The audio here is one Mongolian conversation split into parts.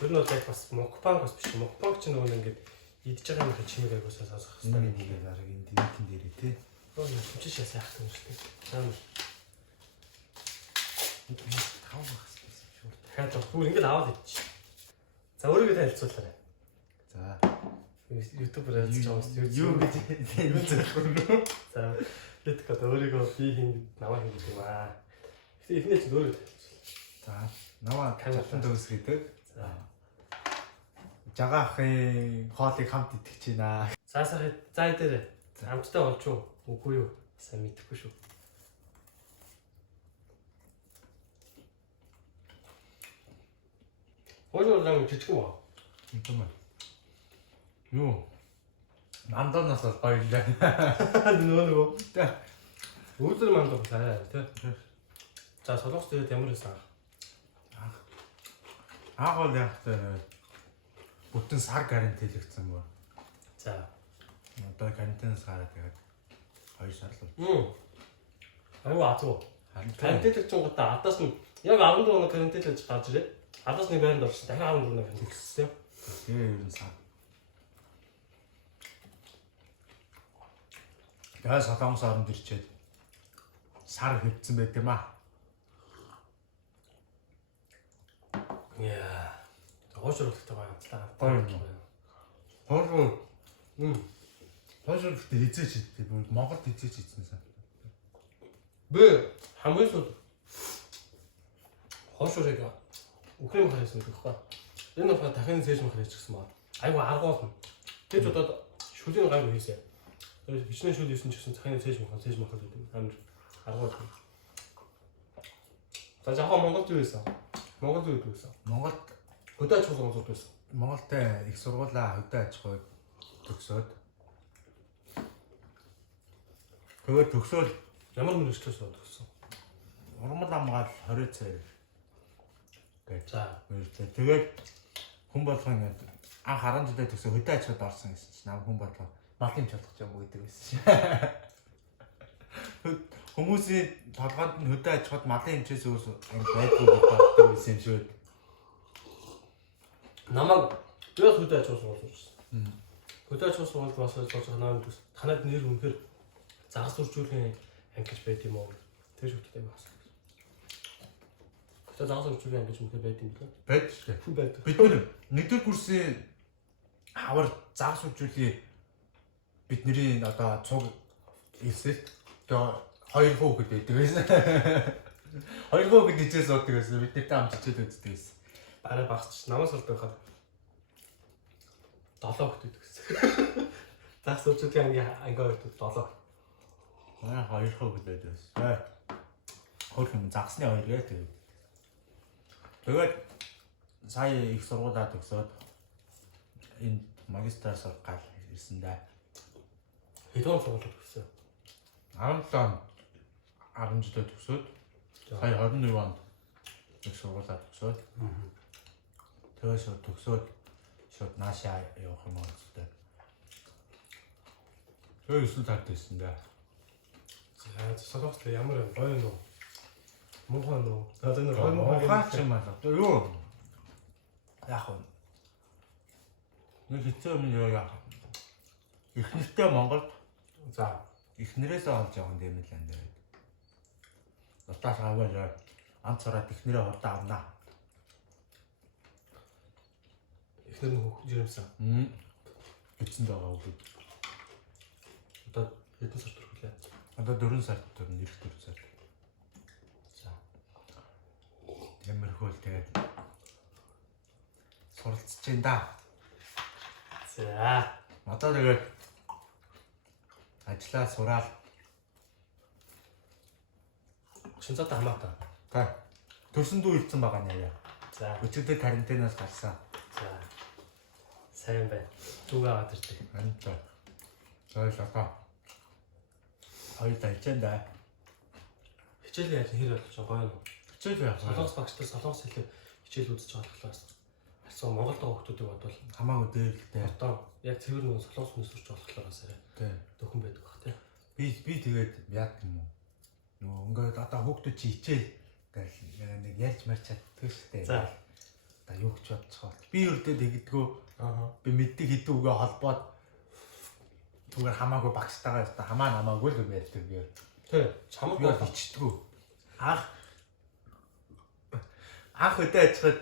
Тэр нь бол яг бас мукбанг бас биш. Мукбанг ч нөгөө ингээд идж байгаа юм чимэг айгуусаа сонсох хэрэгтэй. Энэ нэг арга энэ дээр тий. Оо чимчээ сайх юм шүү дээ. Чам. Тав багс гэсэн шүүр. Дахиад бүр ингээд аваад идчих. За өөрийгөө танилцуулаарай. За. YouTube-аар ажиллаж байгаа юм. Юу гэж юу зөвхөн. За тэгэхэд өөрийгөө би хин намаа хин гэдэг юм аа. Эхнээс ч өөрийгөө танилцуул. За. Наваа чатан төгс гэдэг. За. Жагаахын хоолыг хамт идэх гэж байна. Саасаа зай дээр хамттай болж юу? Үгүй юу? Сайн мэдэхгүй шүү. Хойно lang жижиг юм аа. Юм. Юу? Мандонаас бол баярлаа. Нөгөө. Өөдөр мандон цаа тий. За солонгос тэгээд ямар байсан? Агуул яг бүтэн сар карантинлэгдсэн боо. За. Одоо карантинаас гараад тэгээд 2 сар л бол. Аюу атуу. Карантинлэгдсэн гутаа адаас нь яг 14 хоног карантинлэгдэж гарч ирээ. Адаас нэг байранд орсон. Дахиад 14 хоног карантинлэгдсэн. Тэгээ ер нь сар. Яа солонгос оронд ирчээд сар хэвдсэн байт юм аа. Яа. Хоошролттой баярлалаа. Хоошрол. Хоошрол гэдэг хизээч идэх. Монголд хизээч идсэн сан. Бэ хамгийн сул хоошролыг Украин харсан гэх ба. Энэ бол дахин зээж мах хийж гисэн ба. Айгу аргуул нь. Тэгж одоо шүлийн гайгүй хийсэ. Тэр хичнээн шүл хийсэн ч гэсэн дахин зээж мах гэдэг амар аргуул. За жаахан Монголд юу байсан? Монголд юу байсан? Монголд хөдөө аж ахуйн зурд байсан. Монголд их сургуулаа хөдөө аж ахуй төгсөөд. Тэгээд төгсөөл Ямар мөрөглөөс төгссөн? Урмал амгаал 20 цай. За тэгээд хүн болгон анх 10 жилдээ төгсөө хөдөө аж ахуйд орсон гэсэн чинь нам хүн болгоо малын чалгах юм гэдэг байсан шээ. Хүмүүсийн толгойд нь хөдөө аж ахуйд малын хэмжээс өөс байдгүй боддог байсан юм шүү. намайг яг хөдөө аж ахуйн сургууль. Хөдөө аж ахуйн сургуульд бас болж байгаа юм. Танад нэр үнэхээр загас үржүүлгийн ангиж байт юм уу? Тэр шүттэй байна. Хөдөө загас үржүүлгийн ангиж үнэхээр байт юм билээ. Байд шүү. Байт. Бид нэр нэгдүгээр курсын хавар загас үржүүлгийн бидний одоо цуг хэлсэл тэгээ 2 хүүхэд байдаг байсан. 2 хүүхэд ижээс суудаг байсан. Бид нартай хамт хичээл үздэг байсан. Арай багсч намаас сурдаг байхад 7 хүүхэд гэсэн. Загас үржүүлгийн анги байдаг 7. Аа 2 хүүхэд байдаг байсан. Хөрх юм загсны 2 гээ тэгээд сая их сургуулаа төгсөөд энэ магистраар сурах гал ирсэн даа. Хэдэн сургууль төгссөн? 10 жилдээ төгсөөд сая 21 онд их сургуулаа төгсөөд тэгээд шууд төгсөөд шууд наашаа явах юм болтой. Тэгээд эсвэл тартайсан даа. За солонгос ямар юм гоё нөө. Муухай нөө. Одоо энэ гоё муухай юм аа. Юу? Яг нь нэг хэцүү юм яа. Эхнэртэй Монголд за эхнэрээсээ олж явах юм дэмэл энэ. Утаас аваад амт цараад эхнэрээ хурдан авнаа. эхнэр нь хөх жирэмсэн. Эцэнд байгаа үг. Одоо хэдэн сар төрүүлээ? Одоо 4 сард төрнө, ирэх 4 сард. За. Ямархөө л тэгээд суралцж байна да. За. Одоо тэгээд ажиллаа сураал. Шинцаатай хамаатай. Та төрсөн дүү ирсэн байгаа нэ. За. Өчигдөр карантинаас гарсан. За. Сайн байна. Зүгээ аваад ирдэг. Анта. Сая лака. Хоёр тайчаанда. Хичээл яаж хэр болж байгаа гоё юу? Хичээл яах вэ? Солонгос багштай солонгос хэлээр хичээл үзэж байгаа болохоор харсан Монголд байгаа хүмүүсийг бодвол Хамаагүй дээлтэй. одоо яг цэвэр нэг солонгос хүмүүс сурч болохоор асараа. Тий. Дөхөн байдаг бах тий. Би тэгээд яах юм уу? Нөгөө ингээд одоо хүүхдүүд чи хичээл гэх нэг ярьж марч чаддаг шүү дээ. За. та юу гэж бодцоо. Би өрдөө тэгдэггүй. Аа. Би мэддэг хэдэн үгээ холбоод зүгээр хамаагүй багштайгаа өстө хамаа намаагүй л юм ярьдаг би. Тэ чамд Би ичдэггүй. Анх өдөө ачаад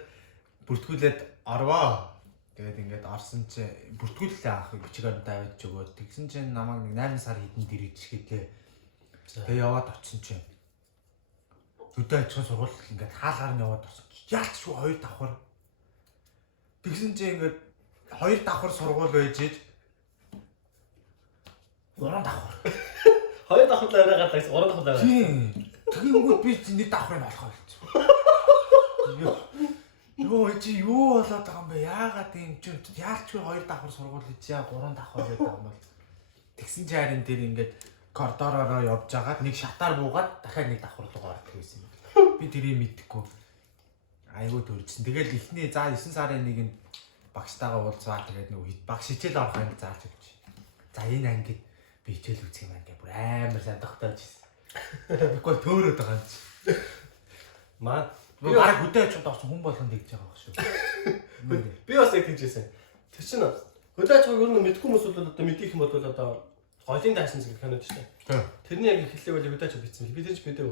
бүртгүүлээд орвоо. Тэгээд ингээд орсон чи бүртгүүлэлээ анх бичгээр давж өгөөд тэгсэн чинь намайг нэг 8 сар хэдэнд ирээдчихээ те. Тэгээ яваад очсон чинь өдөө ачаад сургууль ингээд хаалгаар нь яваад орсон чи яач шүү 2 давхар. Тэгсэн чи ингээд 2 давхар сургууль байж иж 3 давхар. 2 давхар лавраа гадагс 3 давхар лавраа. Тийм. Тэгэнгүүт би нэг давхрыг олохоо болчихсон. Юу чи юу болоод байгаа юм бэ? Яагаад юм чи яалч 2 давхар сургууль хийж яа 3 давхар гэдэг юм бол. Тэгсэн чи харин тэр ингээд коридороо явж байгаад нэг шатаар буугаад дахиад нэг давхар руу ордог байсан юм. Би тэрийг мэдэхгүй. Айгуу төржсэн. Тэгэл эхний за 9 сарын нэгэнд багштайгаа уулзгаа тэгээд нэг багш хичээл орох юм зааж өгч. За энэ ангид би хичээл үзэх юм аа бүр амар сайн тогтоож ирсэн. Тэгвэл төөрөөд байгаа юм чи. Маа Би баг хөдөө ачаад орсон хүн болгонд тэгж байгаа байх шүү. би бас яг тэгжсэн. Тэр чинь хөдөө ачааг юу нэг мэдгүй хүмүүс бол одоо мэдих юм бол одоо голын даасан зэрэг кинод шүү дээ. Тэрний яг эхлэв бол хөдөө ачаа битсэн. Би тэр чинь мэдээв.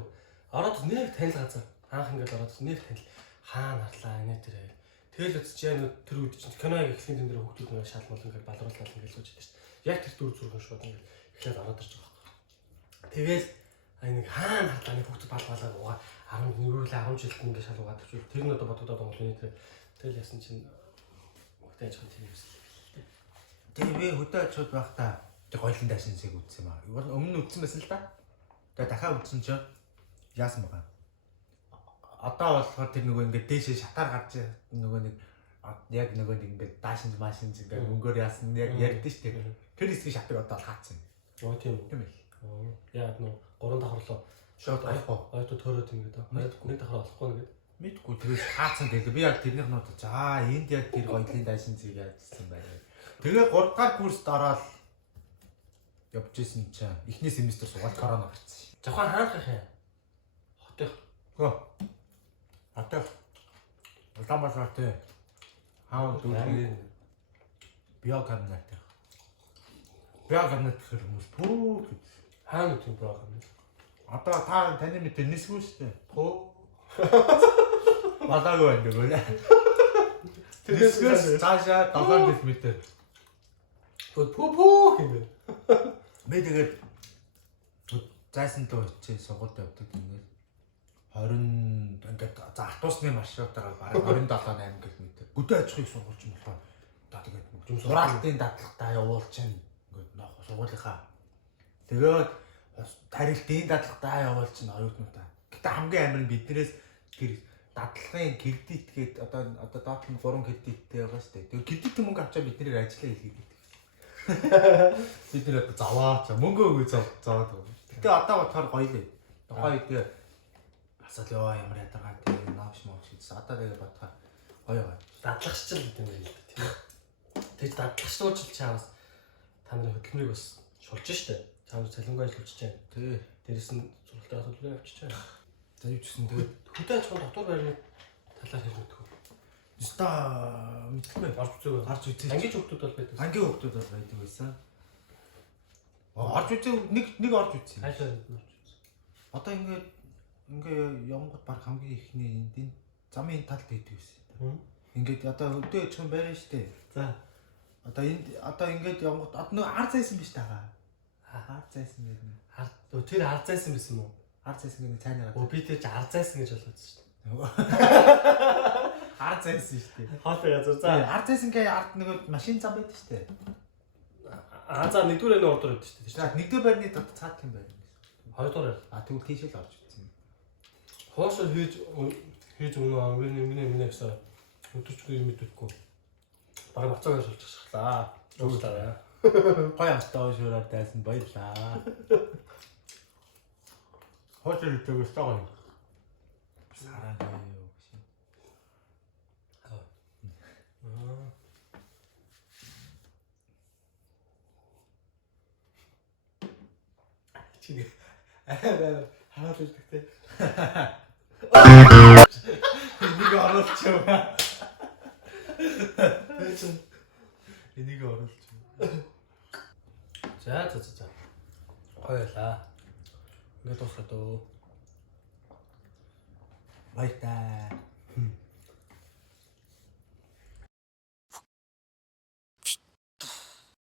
Ороод нэг танил газар. Анх ингээд ороод нэг танил хаана харлаа нэ тэр. Тэгэл үтч яа тэр үед чинь киног эхлэхийн тэн дээр хүүхдүүд нэг шалмал ингээд балруулаад ингээд сууж байдаг шүү дээ. Яг тэр дүр зургийн шууд ингээд эхлээд ороод ирж байгаа байхгүй. Тэгэл нэг хаана харлаа нэг хүүхдүүд балгалаад угаа 11-өөс 10 жилд ингээд шалгуугаад очив. Тэр нь одоо бодогдоод байгаа юм тийм. Тэгэл ясан чинь хөдөө ачааг тийм юмсэн. Тэгээ би хөдөө ачаад байхдаа тэг гойлон даашинсыг үзсэн юм аа. Өмнө үзсэн байсан л да. Тэгээ дахиад үзсэн чинь яасан бага. Одоо болохоор тэр нөгөө ингээд дээшээ шатаар гарч нөгөө нэг яг нөгөө нэг ингээд даашинс машинс ингээд өнгөөр яасан яг ярьдэн шүү дээ. Тэр хэсгийн шатыг одоо хаацсан. Оо тийм үү. Тийм ээ. Оо яа нөө 3 давхарлоо Шот авахгүй. Ойто төрөөд ингээд нэг давхар олохгүй нэгэд. Мэдгүй тэрээс хаацсан гэдэг. Би яг тэрнийх нь бодож энд яг тэр гойлын даашинсыг яажсан байна. Тэгээ 3 дахь курст ороод явж исэн чинь эхний семестр суугаад корона гарсан. Жохоо хаанах юм? Хотын. Хөө. Атаа. Улаанбаатар тий. Хаа дүүрээ биокабинет. Биокабинет гэх хүмүүс пүү хаана тийм програм. Одоо та таны мэт нисгүй шүү дээ. Пөө. Малаагүй байдаг үү? Тэрнээс цаашаа 7 км. Пөө хэмээн. Би тэгээд зайсан доо очиж сургуульд явдаг ингээд 20 ингээд за атуусны маршрутаар бараг 27-8 км. Гүдээ ачхыг сургуулж юм болоо. Одоо тэгээд юм сураалтын дадлагтаа явуулчихна. Ингээд нөх сургуулийнхаа. Тэгээд тарилтын дадлагтаа явуулчихна оюутнуудаа. Гэтэ хамгийн амар нь биднээс тэр дадлагын кредит гээд одоо доод нь 3 кредиттэй байгаа шүү дээ. Тэгээд кредит мөнгө авчаа бид нэр ажиллаа хийгээд. Бид нэр одоо заваач мөнгө өгөө зовоод байгаа. Гэтэ одоо бодохоор гоё л. Тухайн үед асал ёо ямар ядаргаа тийм навш мовш гэсэн. Одоо тэгээ бодохоор гоё гоё. Дадлагчл гэдэг юм байна л да тийм. Тэгж дадлагчдууч чаавас та нарын хөдөлмөрийг бас шулж штэ. Чаавас цалингаа ажиллуулж чинь. Тий. Дээрэс нь сургалтаа хөдөлмөр авчиж чаа. За юу ч гэсэн тэгээд хөдөө ачааг дотор байрны талаар хэлэх мэдгүй. Өста мэдгүй Гарч үзээгүй. гарч үзээ. Ангийн хүүхдүүд бол байдаг. Ангийн хүүхдүүд бол байдаг байсан. Орж үзээ нэг орж үзсэн. Хайшаа орж үзсэн. Одоо ингээ явгод баг хамгийн ихний энэ замын талд байдаг байсан. Ингээд одоо өдөө ичхэн байраа штэ. За. Одоо ингээд явгод одоо нэг ар зайсан биш тагаа. Ар зайсан гэдэг нь. Тэр ар зайсан байсан юм уу? Ар зайсан гэдэг цайнаа. Оо би тэр ар зайсан гэж ойлгосон шүү дээ. Ар зайсан шүү дээ. Хоолой газар. За Ар зайсан гээ ард нэг машин зам байдаг шүү дээ. За нэгдүгээр энэ ордор өгдөө шүү дээ. За нэгдүгээр байрны дот цаад юм байна. Хоёрдугаар. Тэгвэл тийшээ л орж үзсэн. Хоошоо хийж өгнө минь гэсэн өдөрчгүй юм мэдвэхгүй. Бараг бацаагаар шулчих шахлаа. Уучлаарай. Гоё автаа шуураар дайсан баярлаа. Хоошоо төгөөс таа. Сараа юу гэсэн. Чигээ. Хараад үздэг те. Нэг оруулчих юм. Энийг оруулж. За. Хоёлаа. Ингээд дуусах дөө. Баяртай.